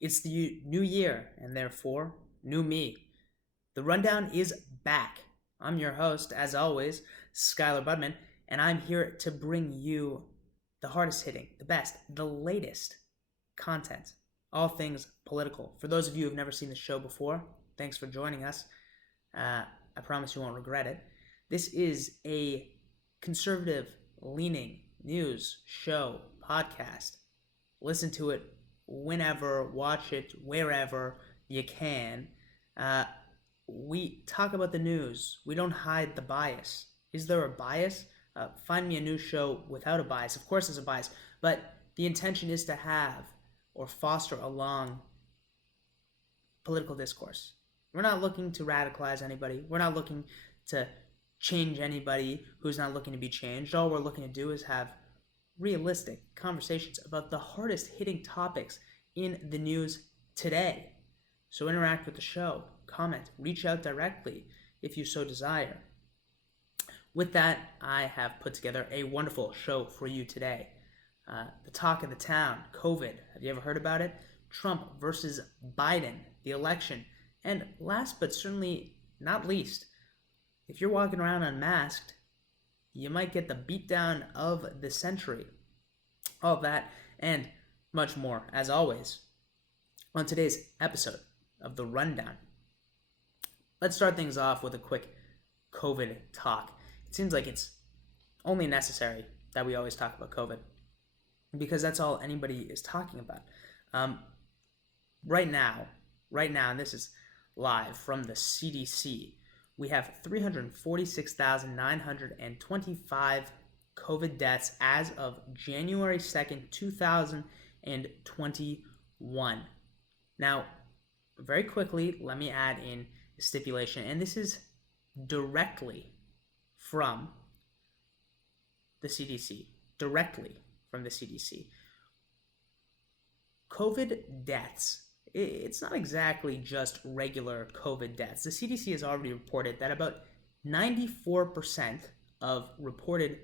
It's the new year, and therefore, new me. The rundown is back. I'm your host, as always, Skylar Budman, and I'm here to bring you the hardest hitting, the best, the latest content, all things political. For those of you who have never seen the show before, thanks for joining us. I promise you won't regret it. This is a conservative leaning news show podcast. Listen to it whenever, watch it wherever you can. Uh, we talk about the news. We don't hide the bias. Is there a bias? Find me a news show without a bias. Of course, there's a bias, but the intention is to have or foster along political discourse. We're not looking to radicalize anybody. We're not looking to change anybody who's not looking to be changed. All we're looking to do is have realistic conversations about the hardest hitting topics in the news today. So interact with the show, comment, reach out directly if you so desire. With that, I have put together a wonderful show for you today. The talk of the town, COVID. Have you ever heard about it? Trump versus Biden, the election. And last but certainly not least, if you're walking around unmasked, you might get the beatdown of the century. All of that and much more, as always, on today's episode of The Rundown. Let's start things off with a quick COVID talk. It seems like it's only necessary that we always talk about COVID because that's all anybody is talking about. Right now, and this is live from the CDC, we have 346,925 COVID deaths as of January 2nd, 2021. Now, very quickly, let me add in a stipulation, and this is directly from the CDC. COVID deaths, it's not exactly just regular COVID deaths. The CDC has already reported that about 94% of reported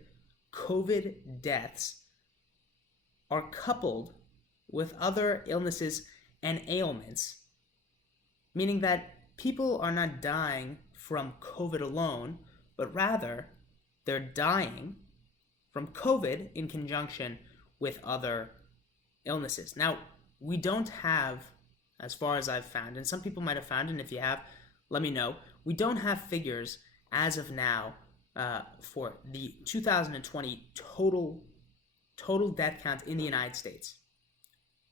COVID deaths are coupled with other illnesses and ailments, meaning that people are not dying from COVID alone, but rather they're dying from COVID in conjunction with other illnesses. Now, we don't have, as far as I've found, and some people might have found, and if you have, let me know, we don't have figures as of now for the 2020 total death count in the United States.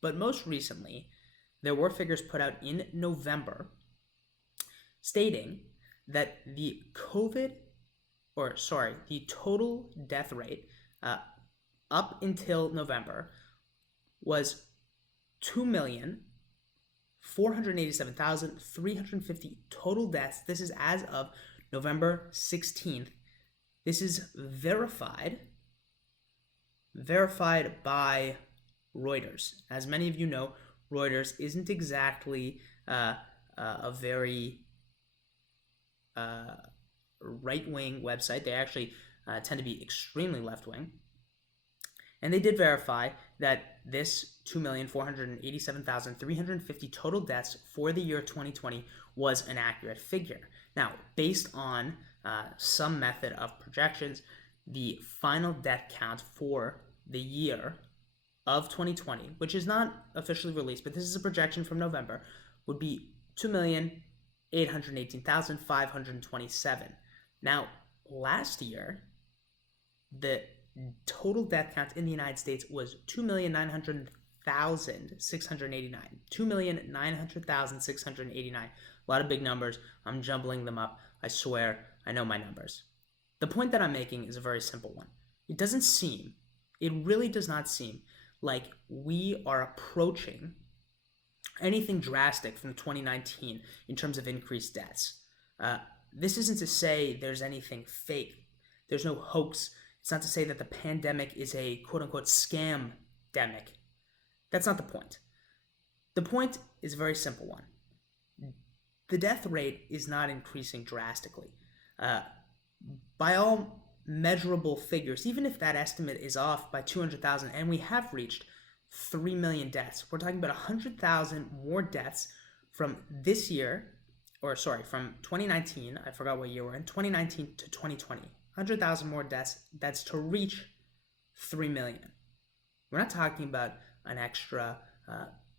But most recently, there were figures put out in November stating that the total death rate up until November was 2,487,350 total deaths. This is as of November 16th. This is verified by Reuters. As many of you know, Reuters isn't exactly a very right-wing website. They actually tend to be extremely left-wing. And they did verify that this 2,487,350 total deaths for the year 2020 was an accurate figure. Now, based on some method of projections, the final death count for the year of 2020, which is not officially released, but this is a projection from November, would be 2,818,527. Now, last year, the total death count in the United States was 2,900,689. 2,900,689. A lot of big numbers. I'm jumbling them up. I swear, I know my numbers. The point that I'm making is a very simple one. It really does not seem like we are approaching anything drastic from 2019 in terms of increased deaths. This isn't to say there's anything fake. There's no hoax. It's not to say that the pandemic is a quote-unquote scam-demic. That's not the point. The point is a very simple one. The death rate is not increasing drastically. By all measurable figures, even if that estimate is off by 200,000, and we have reached 3 million deaths. We're talking about 100,000 more deaths from this year, from 2019. I forgot what year we're in, 2019 to 2020. 100,000 more deaths. That's to reach 3 million. We're not talking about an extra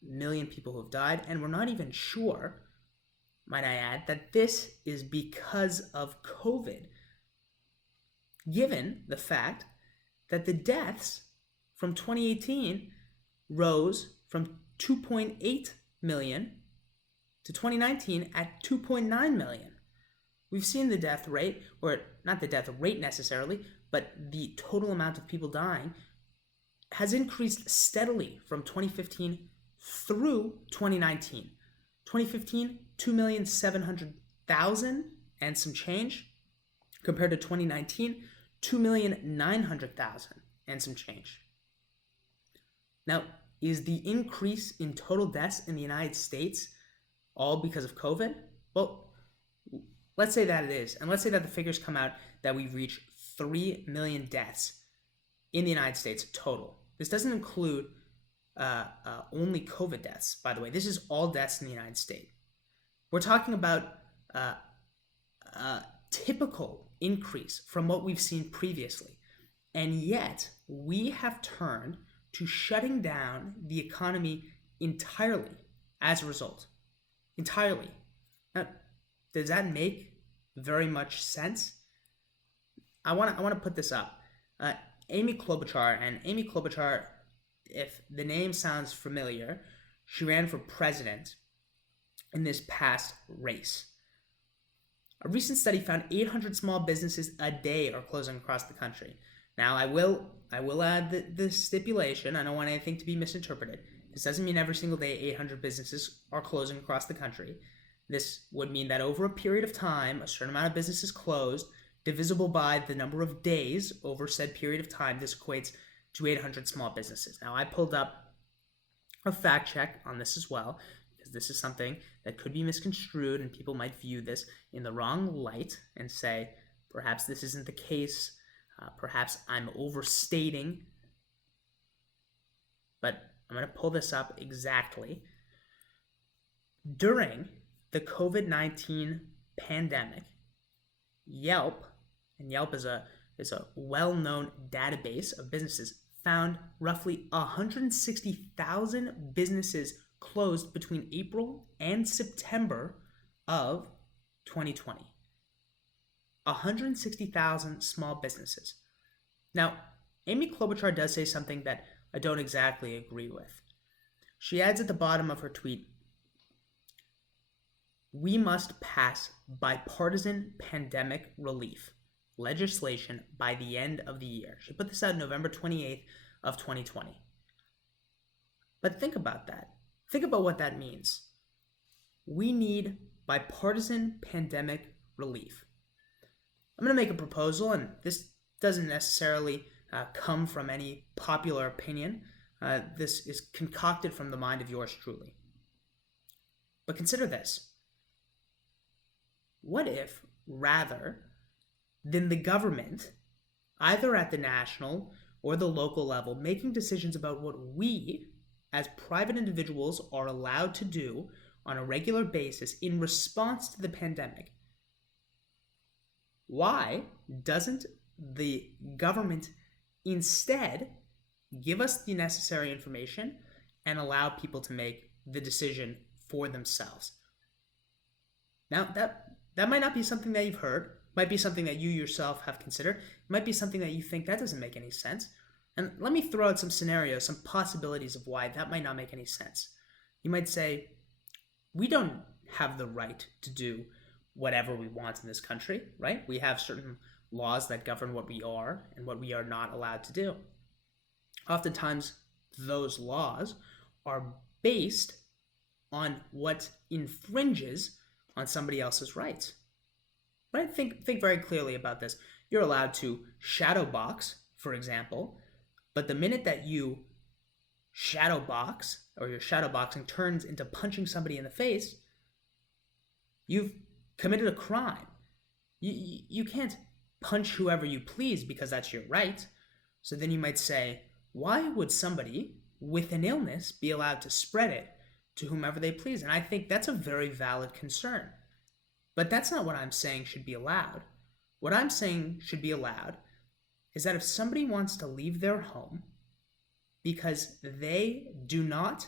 million people who have died, and we're not even sure, might I add, that this is because of COVID, given the fact that the deaths from 2018 rose from 2.8 million to 2019 at 2.9 million. We've seen the death rate, or not the death rate necessarily, but the total amount of people dying has increased steadily from 2015 through 2019. 2015, 2,700,000 and some change, compared to 2019, 2,900,000 and some change. Now, is the increase in total deaths in the United States all because of COVID? Well, let's say that it is, and let's say that the figures come out that we've reached 3 million deaths in the United States total. This doesn't include only COVID deaths, by the way. This is all deaths in the United States. We're talking about a typical increase from what we've seen previously. And yet, we have turned to shutting down the economy entirely as a result. Entirely. Now, does that make very much sense? I want to put this up. Amy Klobuchar, if the name sounds familiar, she ran for president in this past race. A recent study found 800 small businesses a day are closing across the country. Now, I will add the stipulation. I don't want anything to be misinterpreted. This doesn't mean every single day 800 businesses are closing across the country. This would mean that over a period of time, a certain amount of businesses closed, divisible by the number of days over said period of time. This equates to 800 small businesses. Now, I pulled up a fact check on this as well, because this is something that could be misconstrued and people might view this in the wrong light and say, perhaps this isn't the case, perhaps I'm overstating, but I'm going to pull this up exactly. During the COVID-19 pandemic, Yelp, and Yelp is a well-known database of businesses, found roughly 160,000 businesses closed between April and September of 2020. 160,000 small businesses. Now, Amy Klobuchar does say something that I don't exactly agree with. She adds at the bottom of her tweet, "We must pass bipartisan pandemic relief legislation by the end of the year." She put this out November 28th of 2020. But think about that. Think about what that means. We need bipartisan pandemic relief. I'm going to make a proposal, and this doesn't necessarily come from any popular opinion. This is concocted from the mind of yours truly. But consider this. What if, rather than the government, either at the national or the local level, making decisions about what we, as private individuals, are allowed to do on a regular basis in response to the pandemic, why doesn't the government instead give us the necessary information and allow people to make the decision for themselves? Now, that might not be something that you've heard, might be something that you yourself have considered, it might be something that you think that doesn't make any sense. And let me throw out some scenarios, some possibilities of why that might not make any sense. You might say, we don't have the right to do whatever we want in this country, right? We have certain laws that govern what we are and what we are not allowed to do. Oftentimes, those laws are based on what infringes on somebody else's rights. Right? Think very clearly about this. You're allowed to shadow box, for example, but the minute that you shadow box, or your shadow boxing turns into punching somebody in the face, you've committed a crime. You can't punch whoever you please because that's your right. So then you might say, why would somebody with an illness, be allowed to spread it to whomever they please. And I think that's a very valid concern. But that's not what I'm saying should be allowed. What I'm saying should be allowed is that if somebody wants to leave their home because they do not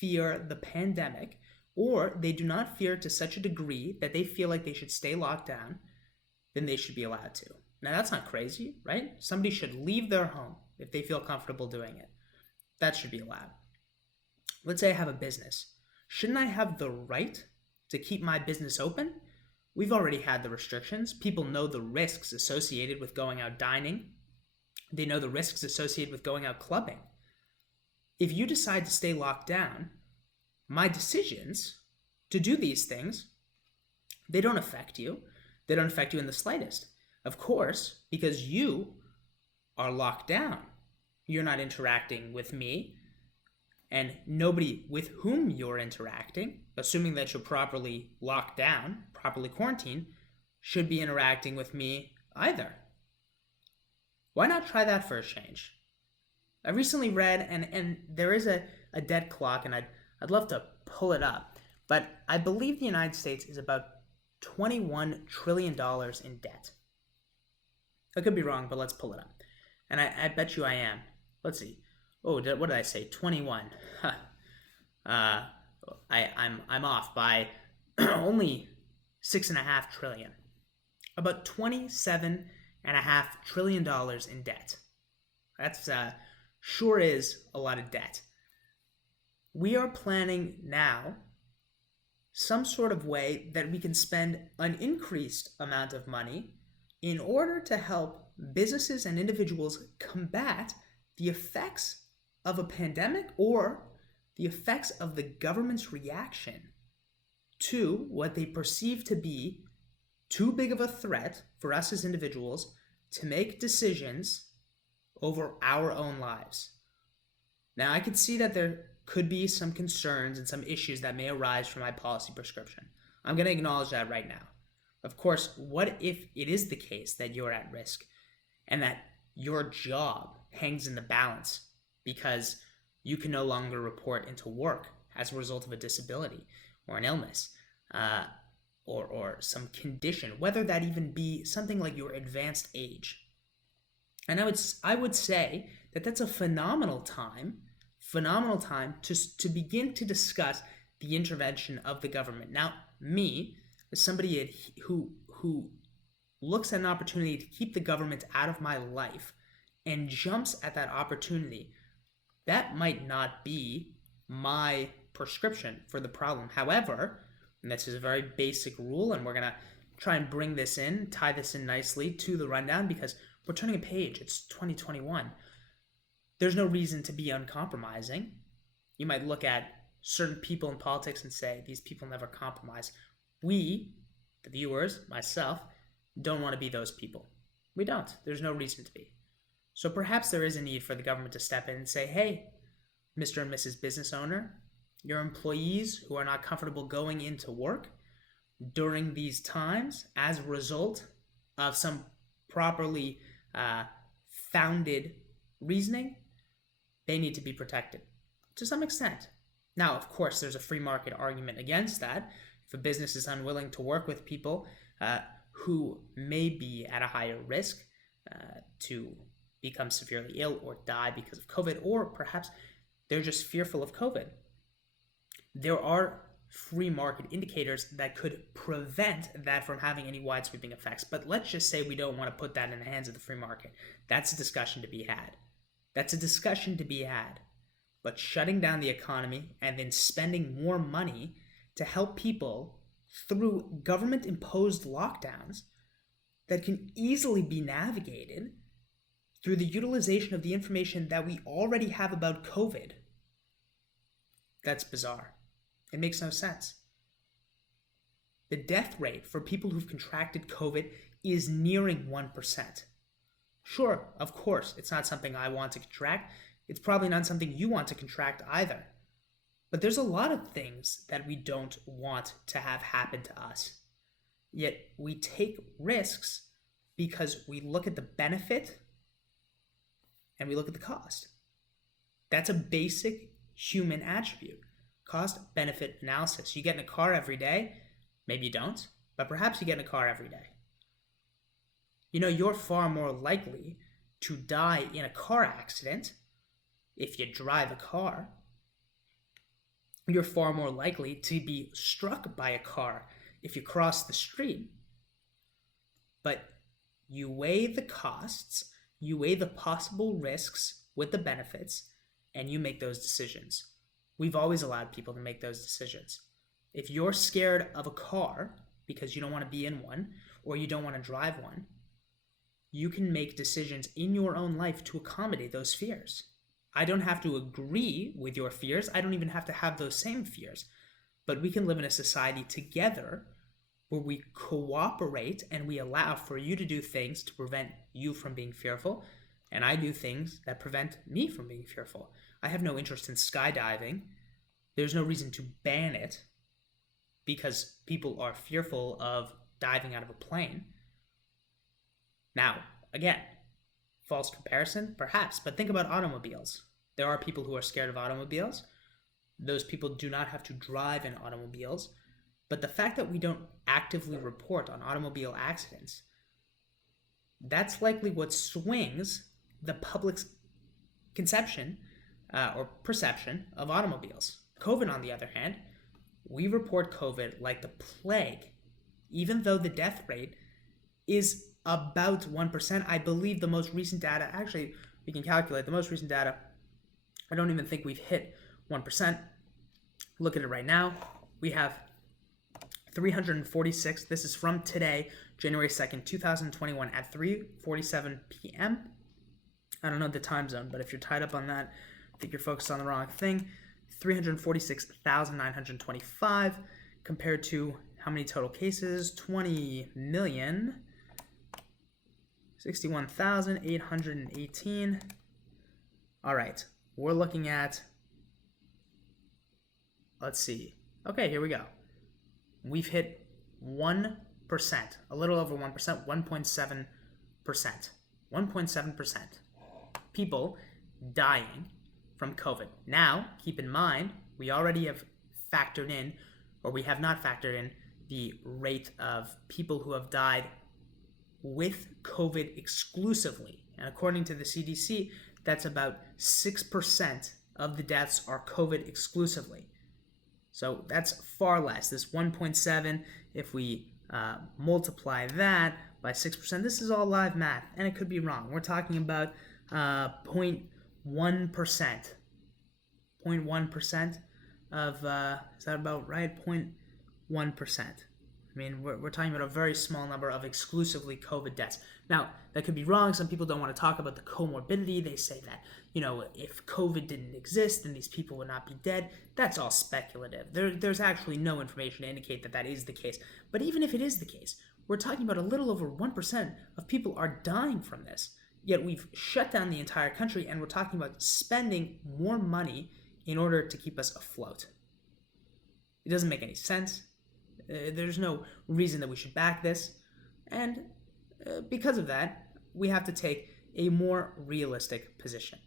fear the pandemic, or they do not fear to such a degree that they feel like they should stay locked down, then they should be allowed to. Now, that's not crazy, right? Somebody should leave their home if they feel comfortable doing it. That should be allowed. Let's say I have a business. Shouldn't I have the right to keep my business open? We've already had the restrictions. People know the risks associated with going out dining. They know the risks associated with going out clubbing. If you decide to stay locked down, my decisions to do these things, they don't affect you. They don't affect you in the slightest. Of course, because you are locked down. You're not interacting with me, and nobody with whom you're interacting, assuming that you're properly locked down, properly quarantined, should be interacting with me either. Why not try that for a change? I recently read, and there is a debt clock, and I'd love to pull it up, but I believe the United States is about $21 trillion in debt. I could be wrong, but let's pull it up. And I bet you I am. Let's see. Oh, what did I say? 21. Huh. I'm off by only $6.5 trillion. About $27.5 trillion in debt. That's sure is a lot of debt. We are planning now some sort of way that we can spend an increased amount of money in order to help businesses and individuals combat the effects of a pandemic or the effects of the government's reaction to what they perceive to be too big of a threat for us as individuals to make decisions over our own lives. Now, I could see that there could be some concerns and some issues that may arise from my policy prescription. I'm going to acknowledge that right now. Of course, what if it is the case that you're at risk and that your job hangs in the balance because you can no longer report into work as a result of a disability or an illness or some condition, whether that even be something like your advanced age? And I would say that that's a phenomenal time to begin to discuss the intervention of the government. Now, me, as somebody who looks at an opportunity to keep the government out of my life and jumps at that opportunity, that might not be my prescription for the problem. However, and this is a very basic rule, and we're going to try and bring this in, tie this in nicely to the rundown because we're turning a page. It's 2021. There's no reason to be uncompromising. You might look at certain people in politics and say, these people never compromise. We, the viewers, myself, don't want to be those people. We don't. There's no reason to be. So perhaps there is a need for the government to step in and say, hey, Mr. and Mrs. Business Owner, your employees who are not comfortable going into work during these times as a result of some properly founded reasoning, they need to be protected to some extent. Now, of course, there's a free market argument against that. If a business is unwilling to work with people who may be at a higher risk to become severely ill or die because of COVID, or perhaps they're just fearful of COVID, there are free market indicators that could prevent that from having any wide sweeping effects. But let's just say we don't want to put that in the hands of the free market. That's a discussion to be had. But shutting down the economy and then spending more money to help people through government-imposed lockdowns that can easily be navigated through the utilization of the information that we already have about COVID, that's bizarre. It makes no sense. The death rate for people who've contracted COVID is nearing 1%. Sure, of course, it's not something I want to contract. It's probably not something you want to contract either. But there's a lot of things that we don't want to have happen to us. Yet we take risks because we look at the benefit and we look at the cost. That's a basic human attribute. Cost-benefit analysis. You get in a car every day. Maybe you don't, but perhaps you get in a car every day. You know, you're far more likely to die in a car accident if you drive a car. You're far more likely to be struck by a car if you cross the street. But you weigh the costs, you weigh the possible risks with the benefits, and you make those decisions. We've always allowed people to make those decisions. If you're scared of a car because you don't want to be in one or you don't want to drive one, you can make decisions in your own life to accommodate those fears. I don't have to agree with your fears. I don't even have to have those same fears. But we can live in a society together where we cooperate and we allow for you to do things to prevent you from being fearful, and I do things that prevent me from being fearful. I have no interest in skydiving. There's no reason to ban it because people are fearful of diving out of a plane. Now, again, false comparison, perhaps, but think about automobiles. There are people who are scared of automobiles. Those people do not have to drive in automobiles. But the fact that we don't actively report on automobile accidents, that's likely what swings the public's conception or perception of automobiles. COVID, on the other hand, we report COVID like the plague, even though the death rate is about 1%. I believe the most recent data, actually, we can calculate the most recent data. I don't even think we've hit 1%. Look at it right now. We have 346. This is from today, January 2nd, 2021 at 3:47 p.m. I don't know the time zone, but if you're tied up on that, I think you're focused on the wrong thing. 346,925 compared to how many total cases? 20,061,818. All right, we're looking at, let's see. Okay, here we go. We've hit 1%, a little over 1%, 1.7%. 1.7% people dying from COVID. Now, keep in mind, we already have factored in, or we have not factored in, the rate of people who have died with COVID exclusively. And according to the CDC, that's about 6% of the deaths are COVID exclusively. So that's far less. This 1.7, if we multiply that by 6%, this is all live math, and it could be wrong. We're talking about 0.1%. 0.1% of, is that about right? 0.1%. I mean, we're talking about a very small number of exclusively COVID deaths. Now, that could be wrong. Some people don't want to talk about the comorbidity. They say that, if COVID didn't exist, then these people would not be dead. That's all speculative. There's actually no information to indicate that that is the case. But even if it is the case, we're talking about a little over 1% of people are dying from this. Yet we've shut down the entire country, and we're talking about spending more money in order to keep us afloat. It doesn't make any sense. There's no reason that we should back this. And because of that, we have to take a more realistic position.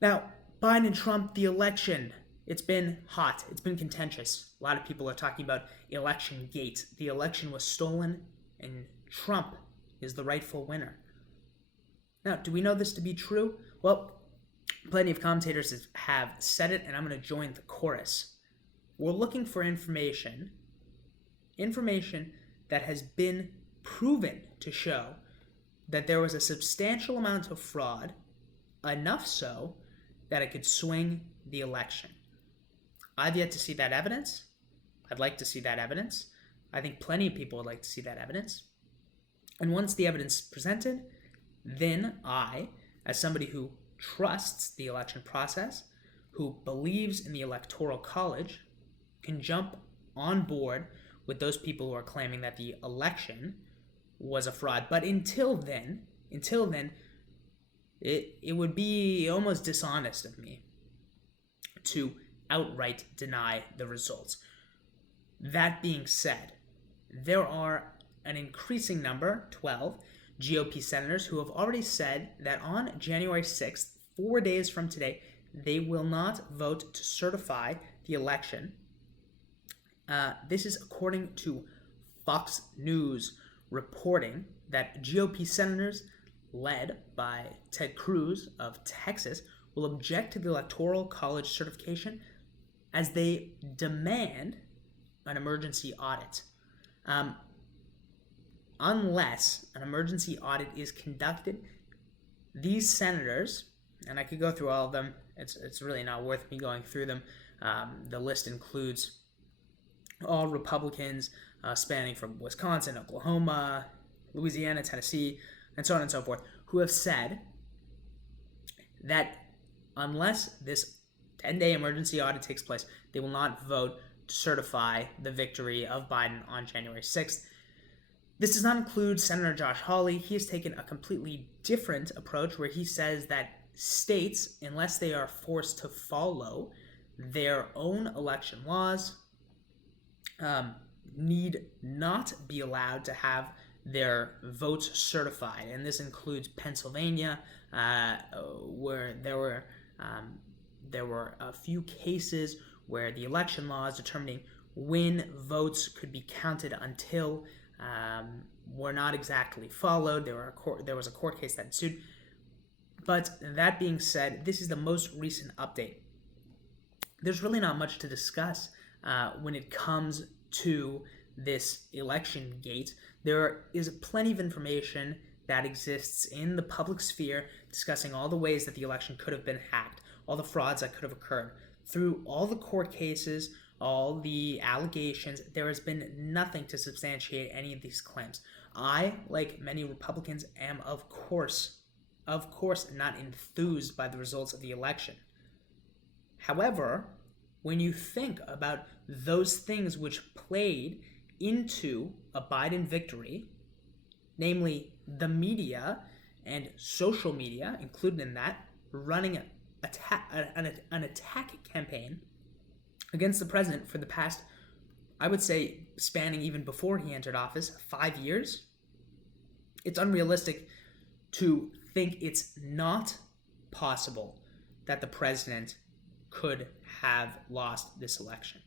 Now, Biden and Trump, the election, it's been hot. It's been contentious. A lot of people are talking about election gate. The election was stolen, and Trump is the rightful winner. Now, do we know this to be true? Well, plenty of commentators have said it, and I'm going to join the chorus. We're looking for information that has been proven to show that there was a substantial amount of fraud, enough so that it could swing the election. I've yet to see that evidence. I'd like to see that evidence. I think plenty of people would like to see that evidence. And once the evidence is presented, then I, as somebody who trusts the election process, who believes in the Electoral College, can jump on board with those people who are claiming that the election was a fraud. But until then, it would be almost dishonest of me to outright deny the results. That being said, there are an increasing number, 12, GOP senators who have already said that on January 6th, 4 days from today, they will not vote to certify the election. This is according to Fox News reporting that GOP senators led by Ted Cruz of Texas will object to the Electoral College certification as they demand an emergency audit. Unless an emergency audit is conducted, these senators, and I could go through all of them, it's really not worth me going through them. The list includes all Republicans spanning from Wisconsin, Oklahoma, Louisiana, Tennessee, and so on and so forth, who have said that unless this 10-day emergency audit takes place, they will not vote to certify the victory of Biden on January 6th. This does not include Senator Josh Hawley. He has taken a completely different approach where he says that states, unless they are forced to follow their own election laws, need not be allowed to have their votes certified. And this includes Pennsylvania, where there were a few cases where the election laws determining when votes could be counted until were not exactly followed. There was a court case that ensued. But that being said, this is the most recent update. There's really not much to discuss when it comes to this election gate. There is plenty of information that exists in the public sphere discussing all the ways that the election could have been hacked, all the frauds that could have occurred. Through all the court cases, all the allegations, there has been nothing to substantiate any of these claims. I, like many Republicans, am of course not enthused by the results of the election. However, when you think about those things which played into a Biden victory, namely the media and social media, included in that, running an attack campaign against the president for the past, I would say, spanning even before he entered office, 5 years, it's unrealistic to think it's not possible that the president could have lost this election.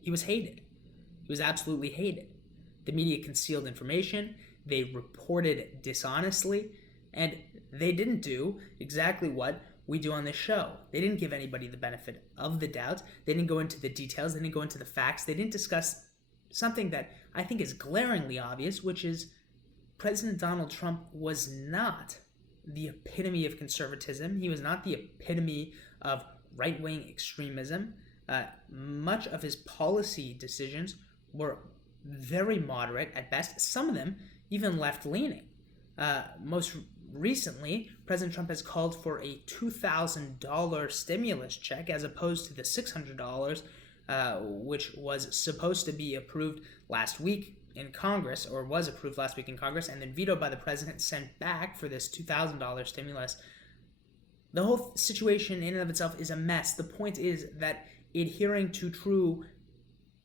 He was hated. He was absolutely hated. The media concealed information, they reported dishonestly, and they didn't do exactly what we do on this show. They didn't give anybody the benefit of the doubt. They didn't go into the details. They didn't go into the facts. They didn't discuss something that I think is glaringly obvious, which is President Donald Trump was not the epitome of conservatism. He was not the epitome of right-wing extremism. Much of his policy decisions were very moderate at best, some of them even left-leaning. Most recently, President Trump has called for a $2,000 stimulus check as opposed to the $600, which was supposed to be approved last week in Congress, or was approved last week in Congress, and then vetoed by the president, sent back for this $2,000 stimulus. The whole situation in and of itself is a mess. The point is that adhering to true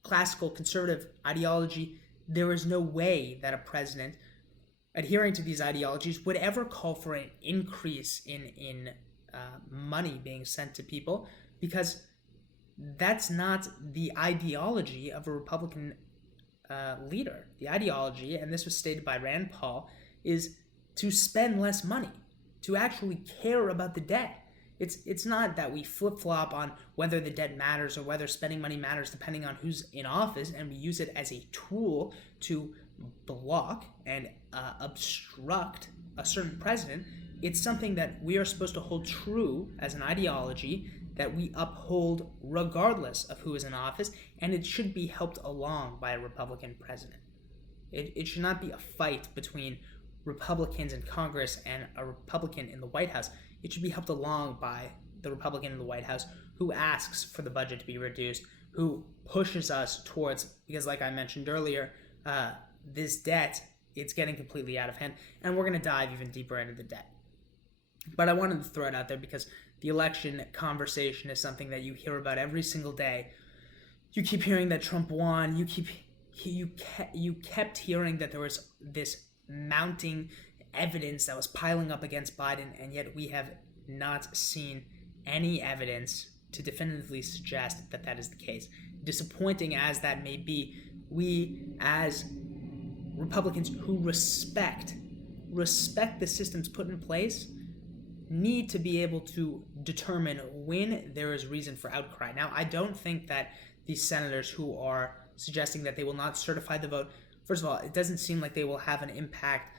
classical conservative ideology, there is no way that a president adhering to these ideologies would ever call for an increase in money being sent to people, because that's not the ideology of a Republican leader. The ideology, and this was stated by Rand Paul, is to spend less money, to actually care about the debt. It's not that we flip-flop on whether the debt matters or whether spending money matters depending on who's in office, and we use it as a tool to block and obstruct a certain president. It's something that we are supposed to hold true as an ideology that we uphold regardless of who is in office, and it should be helped along by a Republican president. It should not be a fight between Republicans in Congress and a Republican in the White House. It should be helped along by the Republican in the White House who asks for the budget to be reduced, who pushes us towards, because like I mentioned earlier, this debt, it's getting completely out of hand, and we're going to dive even deeper into the debt. But I wanted to throw it out there because the election conversation is something that you hear about every single day. You keep hearing that Trump won. You kept hearing that there was this mounting evidence that was piling up against Biden, and yet we have not seen any evidence to definitively suggest that that is the case. Disappointing as that may be, we as Republicans who respect the systems put in place need to be able to determine when there is reason for outcry. Now, I don't think that these senators who are suggesting that they will not certify the vote, first of all, it doesn't seem like they will have an impact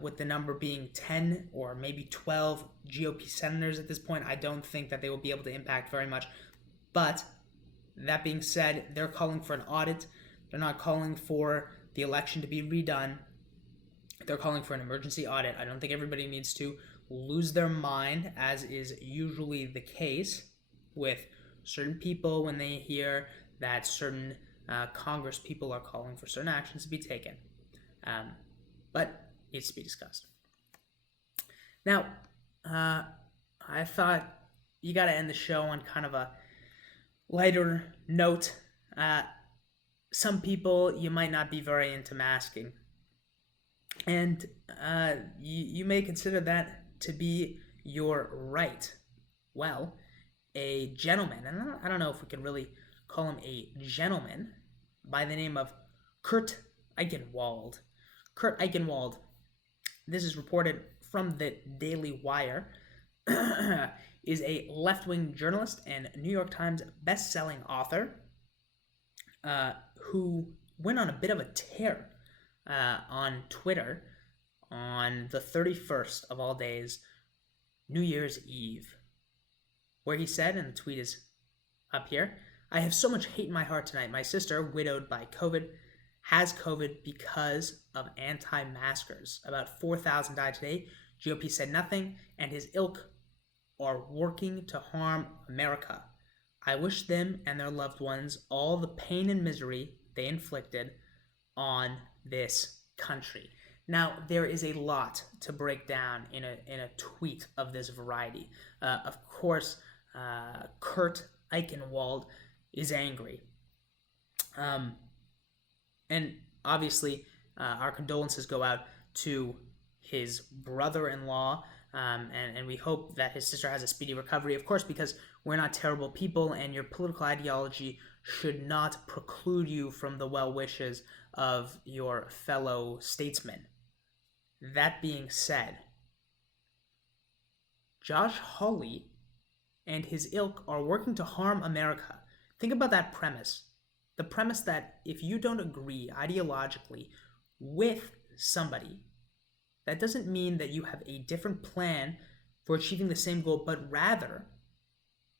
with the number being 10 or maybe 12 GOP senators at this point. I don't think that they will be able to impact very much. But that being said, they're calling for an audit. They're not calling for the election to be redone. They're calling for an emergency audit. I don't think everybody needs to lose their mind, as is usually the case with certain people when they hear that certain Congress people are calling for certain actions to be taken. But needs to be discussed. Now, I thought you got to end the show on kind of a lighter note. Some people, you might not be very into masking. And you may consider that to be your right. Well, a gentleman, and I don't know if we can really call him a gentleman, by the name of Kurt Eichenwald. Kurt Eichenwald, this is reported from the Daily Wire, is a left-wing journalist and New York Times best-selling author who went on a bit of a tear on Twitter on the 31st of all days, New Year's Eve, where he said, and the tweet is up here, "I have so much hate in my heart tonight. My sister, widowed by COVID, has COVID because of anti-maskers. About 4,000 died today. GOP said nothing, and his ilk are working to harm America. I wish them and their loved ones all the pain and misery they inflicted on this country." Now, there is a lot to break down in a tweet of this variety. Of course, Kurt Eichenwald is angry. And obviously, our condolences go out to his brother-in-law, and we hope that his sister has a speedy recovery, of course, because we're not terrible people, and your political ideology should not preclude you from the well wishes of your fellow statesmen. That being said, Josh Hawley and his ilk are working to harm America. Think about that premise. The premise that if you don't agree ideologically with somebody, that doesn't mean that you have a different plan for achieving the same goal, but rather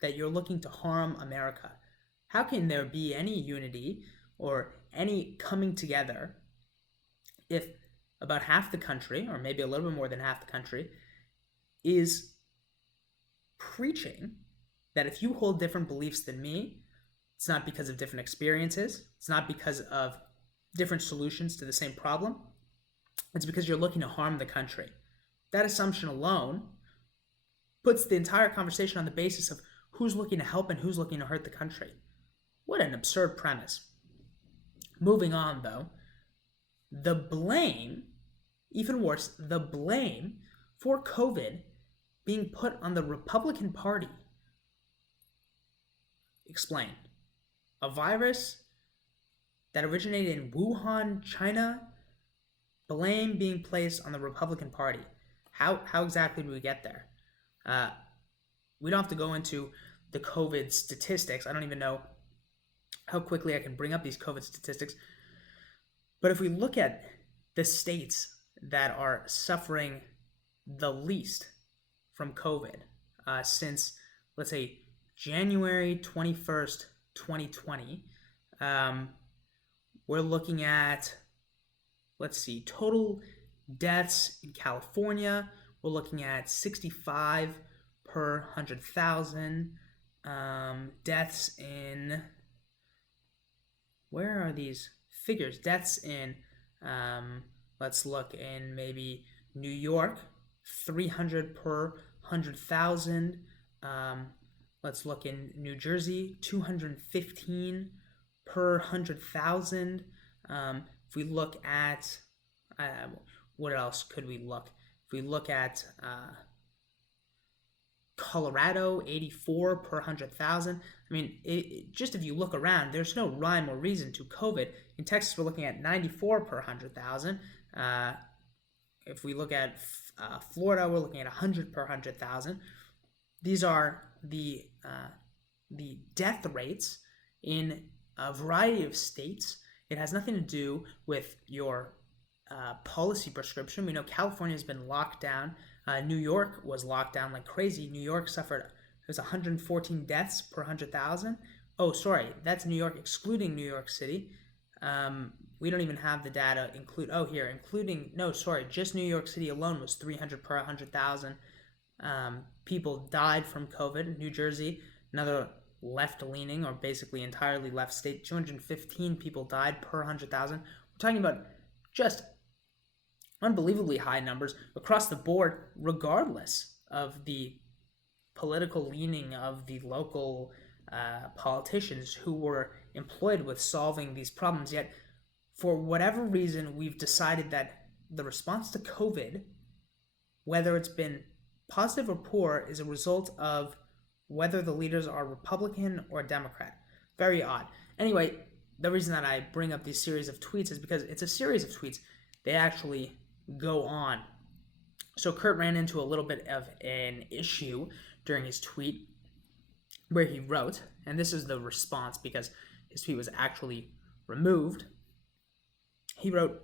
that you're looking to harm America. How can there be any unity or any coming together if about half the country, or maybe a little bit more than half the country, is preaching that if you hold different beliefs than me, it's not because of different experiences, it's not because of different solutions to the same problem, it's because you're looking to harm the country. That assumption alone puts the entire conversation on the basis of who's looking to help and who's looking to hurt the country. What an absurd premise. Moving on, though, the blame, even worse, the blame for COVID being put on the Republican Party. Explain. A virus that originated in Wuhan, China, blame being placed on the Republican Party. How exactly do we get there? We don't have to go into the COVID statistics. I don't even know how quickly I can bring up these COVID statistics. But if we look at the states that are suffering the least from COVID since, let's say, January 21st, 2020, we're looking at, let's see, total deaths in California. We're looking at 65 per 100,000. Deaths in, where are these figures? Deaths in, let's look in maybe New York, 300 per 100,000. Let's look in New Jersey, 215 per 100,000. If we look at, what else could we look? If we look at Colorado, 84 per 100,000. I mean, just if you look around, there's no rhyme or reason to COVID. In Texas, we're looking at 94 per 100,000. If we look at Florida, we're looking at 100 per 100,000. These are the death rates in a variety of states. It has nothing to do with your policy prescription. We know California has been locked down. New York was locked down like crazy. New York suffered, it was 114 deaths per 100,000. Oh, sorry, that's New York excluding New York City. We don't even have the data just New York City alone was 300 per 100,000. People died from COVID. New Jersey, another left-leaning or basically entirely left state, 215 people died per 100,000. We're talking about just unbelievably high numbers across the board, regardless of the political leaning of the local politicians who were employed with solving these problems. Yet, for whatever reason, we've decided that the response to COVID, whether it's been positive or poor, is a result of whether the leaders are Republican or Democrat. Very odd. Anyway, the reason that I bring up these series of tweets is because it's a series of tweets. They actually go on. So Kurt ran into a little bit of an issue during his tweet where he wrote, and this is the response because his tweet was actually removed. He wrote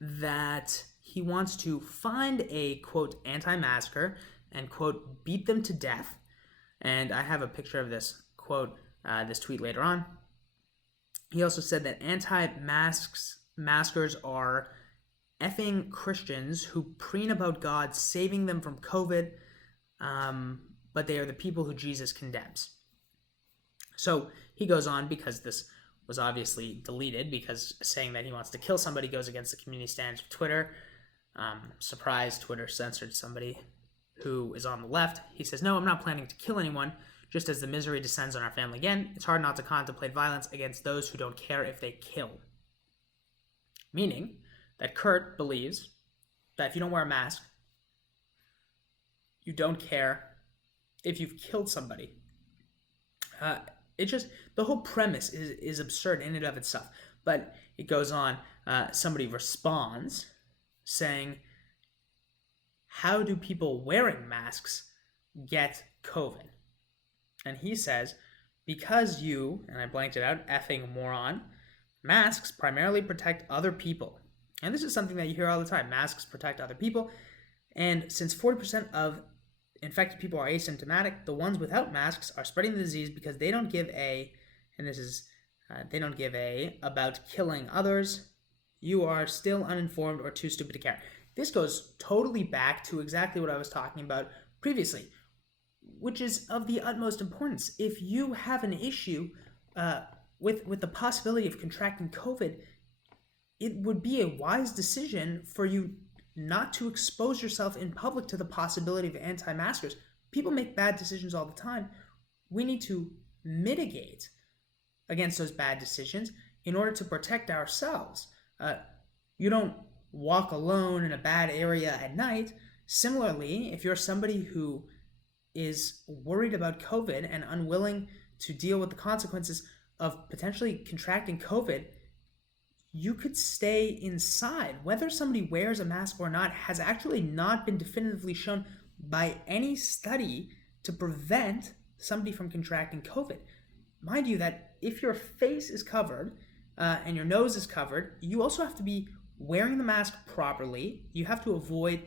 that he wants to find a, quote, anti-masker and, quote, beat them to death. And I have a picture of this quote, this tweet later on. He also said that anti-maskers are effing Christians who preen about God saving them from COVID, but they are the people who Jesus condemns. So he goes on, because this was obviously deleted, because saying that he wants to kill somebody goes against the community standards of Twitter. Surprise, Twitter censored somebody who is on the left. He says, "No, I'm not planning to kill anyone. Just as the misery descends on our family again, it's hard not to contemplate violence against those who don't care if they kill." Meaning that Kurt believes that if you don't wear a mask, you don't care if you've killed somebody. The whole premise is absurd in and of itself. But it goes on, somebody responds saying, how do people wearing masks get COVID? And he says, because you, and I blanked it out, effing moron, masks primarily protect other people. And this is something that you hear all the time. Masks protect other people. And since 40% of infected people are asymptomatic, the ones without masks are spreading the disease because they don't give a, and this is, they don't give a about killing others. You are still uninformed or too stupid to care. This goes totally back to exactly what I was talking about previously, which is of the utmost importance. If you have an issue with the possibility of contracting COVID, it would be a wise decision for you not to expose yourself in public to the possibility of anti-maskers. People make bad decisions all the time. We need to mitigate against those bad decisions in order to protect ourselves. You don't walk alone in a bad area at night. Similarly, if you're somebody who is worried about COVID and unwilling to deal with the consequences of potentially contracting COVID, you could stay inside. Whether somebody wears a mask or not has actually not been definitively shown by any study to prevent somebody from contracting COVID. Mind you that if your face is covered and your nose is covered, you also have to be wearing the mask properly. You have to avoid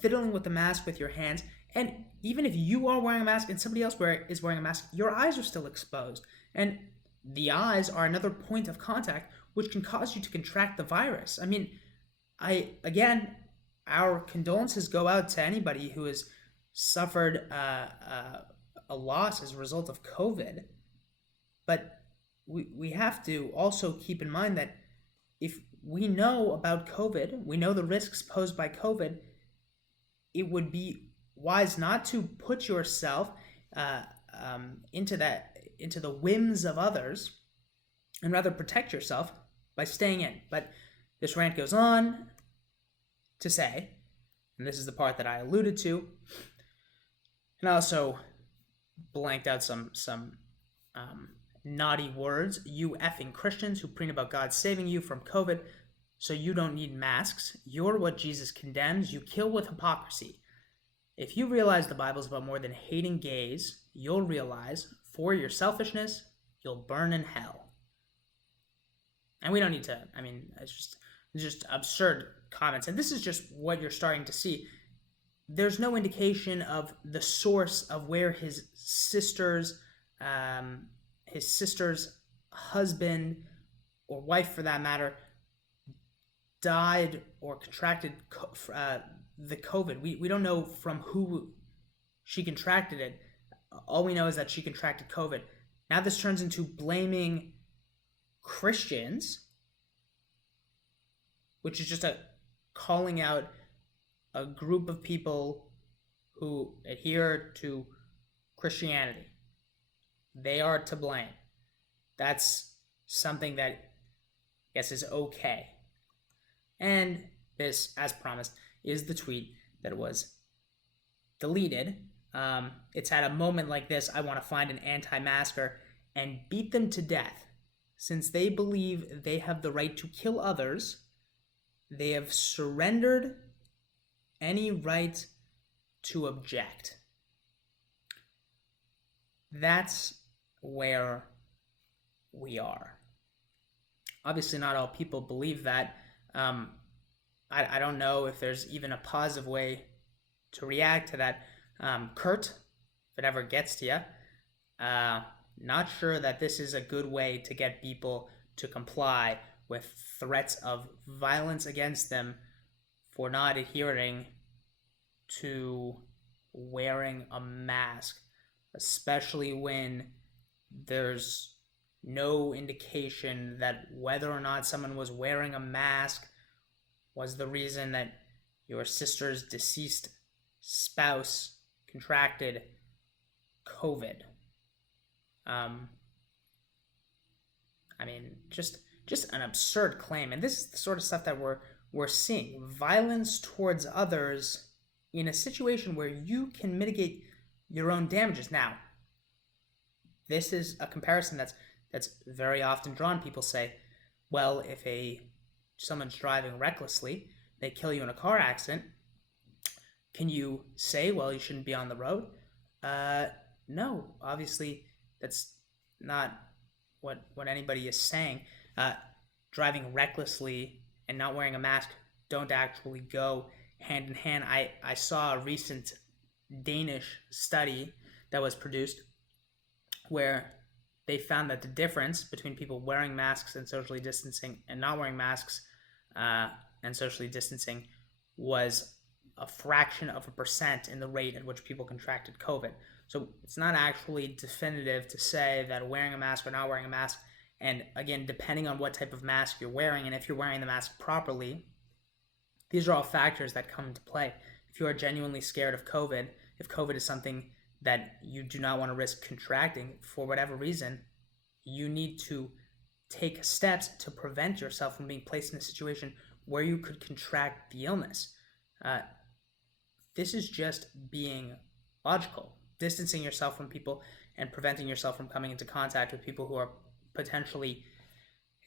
fiddling with the mask with your hands. And even if you are wearing a mask and somebody else is wearing a mask, your eyes are still exposed. And the eyes are another point of contact which can cause you to contract the virus. I mean, our condolences go out to anybody who has suffered a loss as a result of COVID. But we have to also keep in mind that if we know about COVID, we know the risks posed by COVID, it would be wise not to put yourself into the whims of others, and rather protect yourself by staying in. But this rant goes on to say and this is the part that I alluded to, and I also blanked out some naughty words. You effing Christians who preen about God saving you from COVID so you don't need masks. You're what Jesus condemns. You kill with hypocrisy. If you realize the Bible's about more than hating gays, you'll realize for your selfishness, you'll burn in hell. And we don't need to, it's just absurd comments. And this is just what you're starting to see. There's no indication of the source of where his sister's husband or wife, for that matter, died or contracted the COVID. We don't know from who she contracted it. All we know is that she contracted COVID. Now this turns into blaming Christians, which is just calling out a group of people who adhere to Christianity. They are to blame. That's something that I guess is okay. And this, as promised, is the tweet that was deleted. It's at a moment like this, I want to find an anti-masker and beat them to death. Since they believe they have the right to kill others, they have surrendered any right to object. That's where we are. Obviously, not all people believe that. I don't know if there's even a positive way to react to that. Kurt, if it ever gets to you, not sure that this is a good way to get people to comply with threats of violence against them for not adhering to wearing a mask, especially when there's no indication that whether or not someone was wearing a mask was the reason that your sister's deceased spouse contracted COVID. Just an absurd claim. And this is the sort of stuff that we're seeing. Violence towards others in a situation where you can mitigate your own damages. Now, this is a comparison that's very often drawn. People say, well, if someone's driving recklessly, they kill you in a car accident, can you say, well, you shouldn't be on the road? No, obviously that's not what anybody is saying. Driving recklessly and not wearing a mask don't actually go hand in hand. I saw a recent Danish study that was produced where they found that the difference between people wearing masks and socially distancing and not wearing masks and socially distancing was a fraction of a percent in the rate at which people contracted COVID. So it's not actually definitive to say that wearing a mask or not wearing a mask, and again, depending on what type of mask you're wearing and if you're wearing the mask properly, these are all factors that come into play. If you are genuinely scared of COVID, if COVID is something that you do not want to risk contracting for whatever reason, you need to take steps to prevent yourself from being placed in a situation where you could contract the illness. This is just being logical, distancing yourself from people and preventing yourself from coming into contact with people who are potentially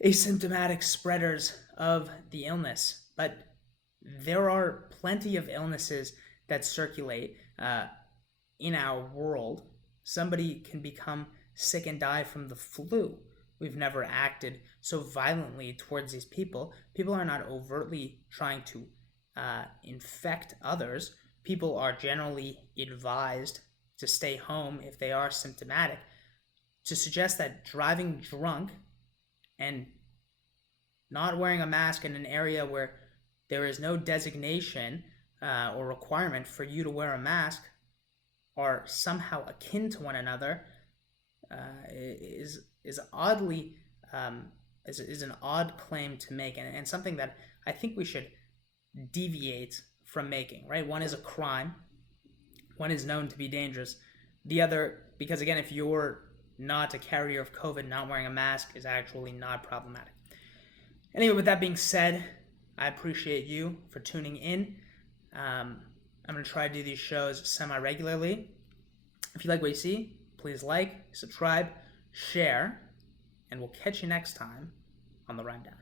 asymptomatic spreaders of the illness. But there are plenty of illnesses that circulate in our world. Somebody can become sick and die from the flu. We've never acted so violently towards these people. People are not overtly trying to infect others. People are generally advised to stay home if they are symptomatic. To suggest that driving drunk and not wearing a mask in an area where there is no designation or requirement for you to wear a mask are somehow akin to one another is oddly is an odd claim to make, and something that I think we should deviate from making. Right? One is a crime. One is known to be dangerous. The other, because again, if you're not a carrier of COVID, not wearing a mask is actually not problematic. Anyway, with that being said, I appreciate you for tuning in. I'm going to try to do these shows semi-regularly. If you like what you see, please like, subscribe, share, and we'll catch you next time on The Rundown.